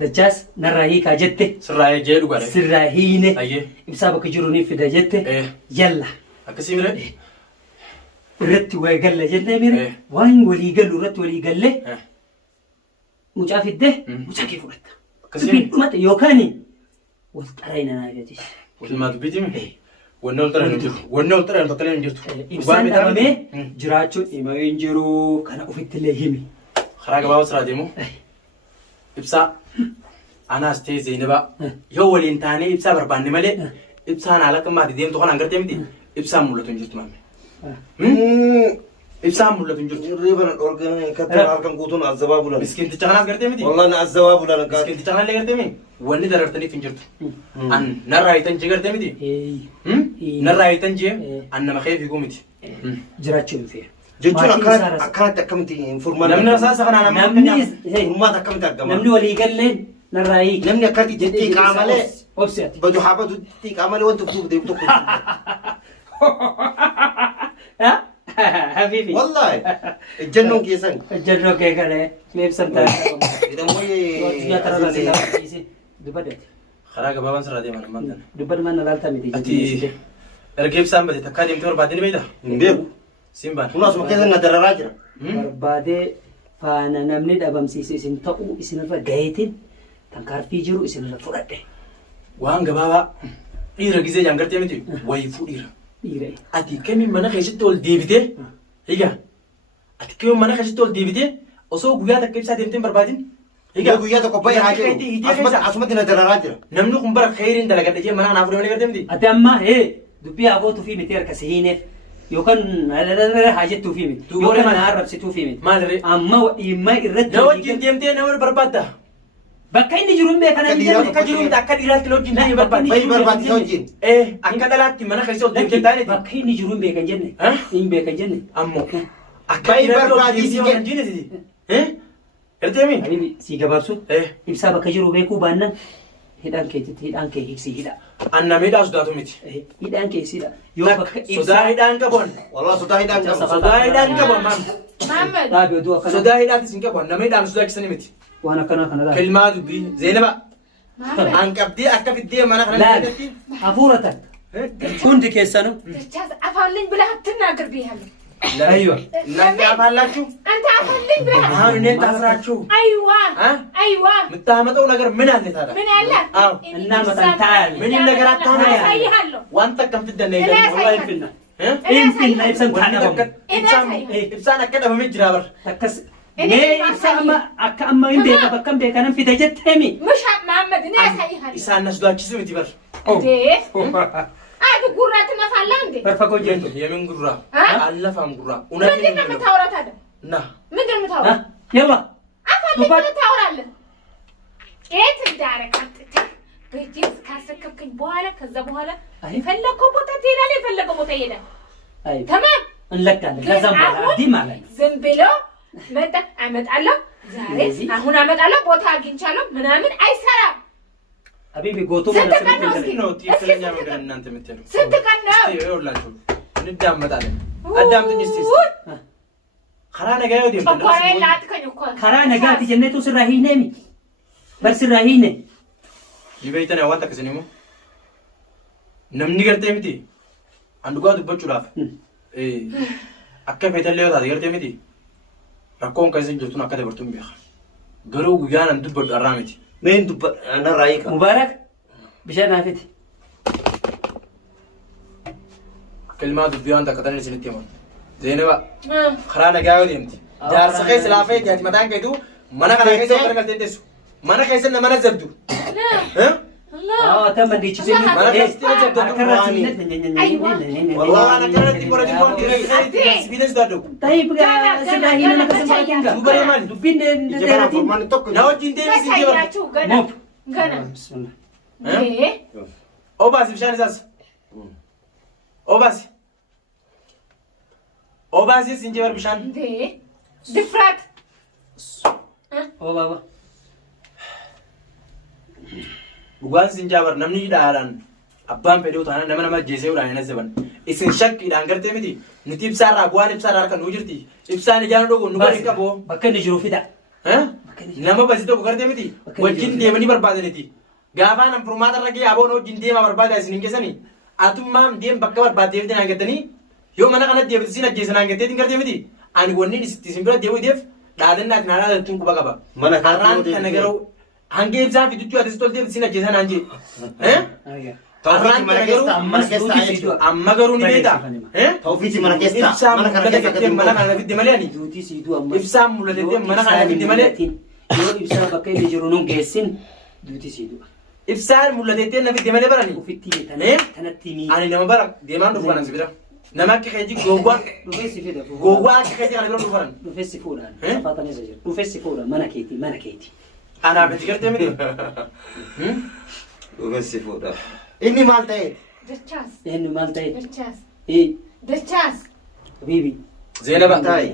Dachaas narraa hiikaa jette. Sirraa jee dhugaadha. Sirraa hiine. Ayyee. Ibsaa bakka jiru ni fida jette. Yalla. Akkasii mire. Irratti waa galla jennee mire. Waan walii galu irratti walii gallee. Mucaa fiddee mucaa kee fudhatta. Akkasii dhumata yookaan wal xarayina naa jedhis. Walumaa dubbitimi. Wanni ol xarayina jiru. Wanni ol xarayina bakka hin jirtu. Ibsaan dhabamee jiraachuun dhimma hin jiru kana ofitti illee himi. Karaa gabaabaa siraa deemu. Ibsaa anaas ta'e Zeenabaa yoo waliin taanee ibsaa barbaanne malee ibsaan haala akka maatii deemtu kanaan gartee miti ibsaan mul'atu hin jirtu maame. Ibsaan mul'atu hin jirtu. Riibana dhorganii kattaa harkaan guutuun azzabaa bulan. Miskinticha kanaas gartee miti. Wallaan azzabaa bulan. Miskinticha kanallee gartee miti. Wanni darartaniif hin jirtu. An narraa hiitan jee gartee miti. Narraa hiitan jee an nama kee fiiguu miti. Jiraachuu hin fe'e. Jechuun akkanatti akkamitti furmaata. Namni rasaasa kanaa furmaata akkamitti argama. Namni walii galleen narraa hiika. Namni akkatti xiqqaa malee. Obsi ati. Badu haa badu xiqqaa malee wanti fuuf deemu tokko. Habibi. Wallahi. Ejjennoon keessan. Ejjennoo kee galee meebsan ta'a. Hidhamooyee. Dubbadati. karaa gabaabaan sirraa deeman ammaan tana. Dubbadhu mana laaltaa miti. Ati erga ibsaan bade takkaa deemtee barbaadde ni beektaa? Hin beeku. Simbaan. Kun asuma keessa na dararaa jira. Barbaadee faana namni dhabamsiise isin ta'uu isinirra gaheetiin kan kaarfii jiru isinirra fudhadhe. Waan gabaabaa dhiira gizee jaan gartee miti wayifuu dhiira. Dhiira. Ati kamiin mana keessatti ol deebitee higaa ati kamiin mana keessatti ol deebitee osoo guyyaa takka ibsaa deemtee barbaadin Higaa guyyaa tokko baay'ee haa jiru. Asumatti na dararaa jira. namni kun bara khayriin dalagadhe jee mana anaaf deemanii gartee miti. Ati amma dubbii abootuu fi miti harka sihiineef yookaan haa jettuu fi miti yookaan na arrabsituu fi miti. Maalirree? Amma dhimma irratti. Na wajjin deemtee nama barbaadda. Bakka inni jiru hin beekan inni jiru. Akka jiru miti akka dhiiraatti wajjin deemee barbaadda. Baay'ee barbaadisa wajjin. Akka dhalaatti mana keessa ol deemtee taa'ee. Bakka inni jiru hin beekan jenne. Hin beekan jenne. Ammoo akka Baay'ee dhiiraatti ol barbaadisi deemtee wajjin Erteemi? Habibi si gabaabsu ibsaa bakka jiru beekuu baannan hidhaan keetitti hidhaan kee hiiksi hidha. Anna miidhaa sodaatu miti. Hidhaan kee hidha. Yoo bakka sodaa hidhaan qabuun. Walaa sodaa hidhaan qabu. Sodaa hidhaan qabuun maam. Muhammad. Raabiyoo duu akkana. Sodaa hidhaatis hin qabuun nama hidhaan sodaachisanii miti. Waan akkanaa kana laala. Kelmaa dubbii Zeenaba. Muhammad. An qabdee akka fiddee mana kana Laala. keessatti. Hafuura takka. Hundi keessanuu. Dachas afaan lin bila hatinaagir biyalle. Aywa. Namni afaan laachuu. Anta afaan lin bila. Haa inni taasiraachuu. Aywa. Aywa. Mittaamaxoo nagar min halle taadha. Min alla. Aw. Innaa matan taa'an. Min inni nagar attaan Sayyihallo. wanta akkam fiddanne Ina eegalu. Wallahi finna. Infinna ibsan Wanti taana akka bamu. ibsaan akka dhabamee jira bar. Takkas. Mee ibsa amma akka amma hin beeka bakka hin beekanan fida jetteemi. Mush Muhammad ina sayyihallo. Isaan na sodaachisu miti bar. De. Ati gurratti nafallande. Barfagoo jentu. Yemin gurraa. Allafaan gurraa. ምንድን ነው የምታወራው ታዲያ? Na. ምንድን ነው የምታወራው? Yalla. አፈን ለምን ታወራለህ? የት እንዳረካት በጂንስ ካሰከብከኝ በኋላ ከዛ በኋላ የፈለከው ቦታ ትሄዳለህ፣ የፈለከው ቦታ ይሄዳል። አይ ተማም እንለካለን። ከዛም በኋላ አዲ ማለት ነው። ዝም ብሎ መጣ አመጣለሁ፣ ዛሬ አሁን አመጣለሁ፣ ቦታ አግኝቻለሁ ምናምን አይሰራም። ሀቢቢ ጎቶ ስንት ማለት ቀን ነው እስኪ? ነው ትክክለኛ መንገድ እናንተ የምትሄዱ። ስንት ቀን ነው? ይኸውላችሁ እንዳመጣለን አዳምጥኝ እስቲ ከራ ነገ ያው ደም ጨጓራዬን ላጥከኝ እኮ ከራ ነጋቲ ጀነቱ ስራሂኔሚ በርስራሂኔ ይበይተና ዋንታ ከሰኒሙ namni gartee miti an dhugaa dubbachuudhaaf akka feetallee yoo taate gartee miti rakkoon kan isin jirtuun akka dabartuun beeka garuu guyyaan an dubbadhu arraa miti. Meen dubba narraa hiika. ሙባረክ bishaan haafiti Kelmaa dubbii waan takka tanan isinitti himan. Zeenaba karaa nagaa yoo deemti. Jaarsa keessa laafee ati mataan keetu mana kana keessa yoo garagaltee teessu. Mana keessa nama na zabdu. tama diichisin Mana keessatti na zabdu. Wallah waan akkanatti qorati foon dhiirri sibiilas daaddu. طيب ስራሂነ ነከሰማቲንጋ Dubaree maali? ዱቢን Ijaan furmaanni tokko. Na wajjin deemisi jiru. ያሳያችሁ ገና ሞፕ ገና Obaasi bishaan isaas. Obaasi. Obaasi siin jibar bishaan. እንዴ ድፍረት ኦ ባባ Dhugaan siin jaabar namni hidhaadhaan abbaan fedhuu taanaan nama nama jeesee udhaan hin azzaban. Isin shakkiidhaan gartee miti nuti ibsaarraa bu'aan ibsaarraa harka nuu jirti. Ibsaan ijaan dhogu nu bari qaboo. bakka inni jiru fida bakka nama basii tokko gartee miti wajjin deemanii barbaadaniti gaafaan an furmaata irra gee aboon wajjin deemaa barbaada isin hin geessanii atummaan deem bakka barbaaddeef dinaan gattanii yoo mana kanatti deebite isin ajjeesan aan gattee gartee miti ani wanni isin bira deemuudheef dhaadannaa isin haadhaa dattuun quba qaba har'aan kana garuu hanga ibsaa fiduchuu atis tolteef isin ajjeesan aan jee har'aan kana garuu amma garuu ni beekta Tawfiitii mana keessa ibsaan mul'atettee mana kana fidde malee ani ibsaan mul'atettee mana kana fidde malee yoo ibsaa bakka inni jiru nun geessin duuti sii du'a. Ibsaan mul'atettee na fidde malee barani Ofitti tanatti ni ani nama bara deemaan dhufu kanan si bira nama akka keetii gowwaa dhufeessi fida gowwaa akka keetii kana bira dhufu kanan dhufeessi fuudhaan safaatan isa jiru dhufeessi fuudhaan mana keetii anaaf itti gartee miti Dhufeessi fuudha. Inni maal ta'e? Dachaas. inni maal ta'e Dachaas. ee Dachaas. habiibi Zeenaba Taa'e.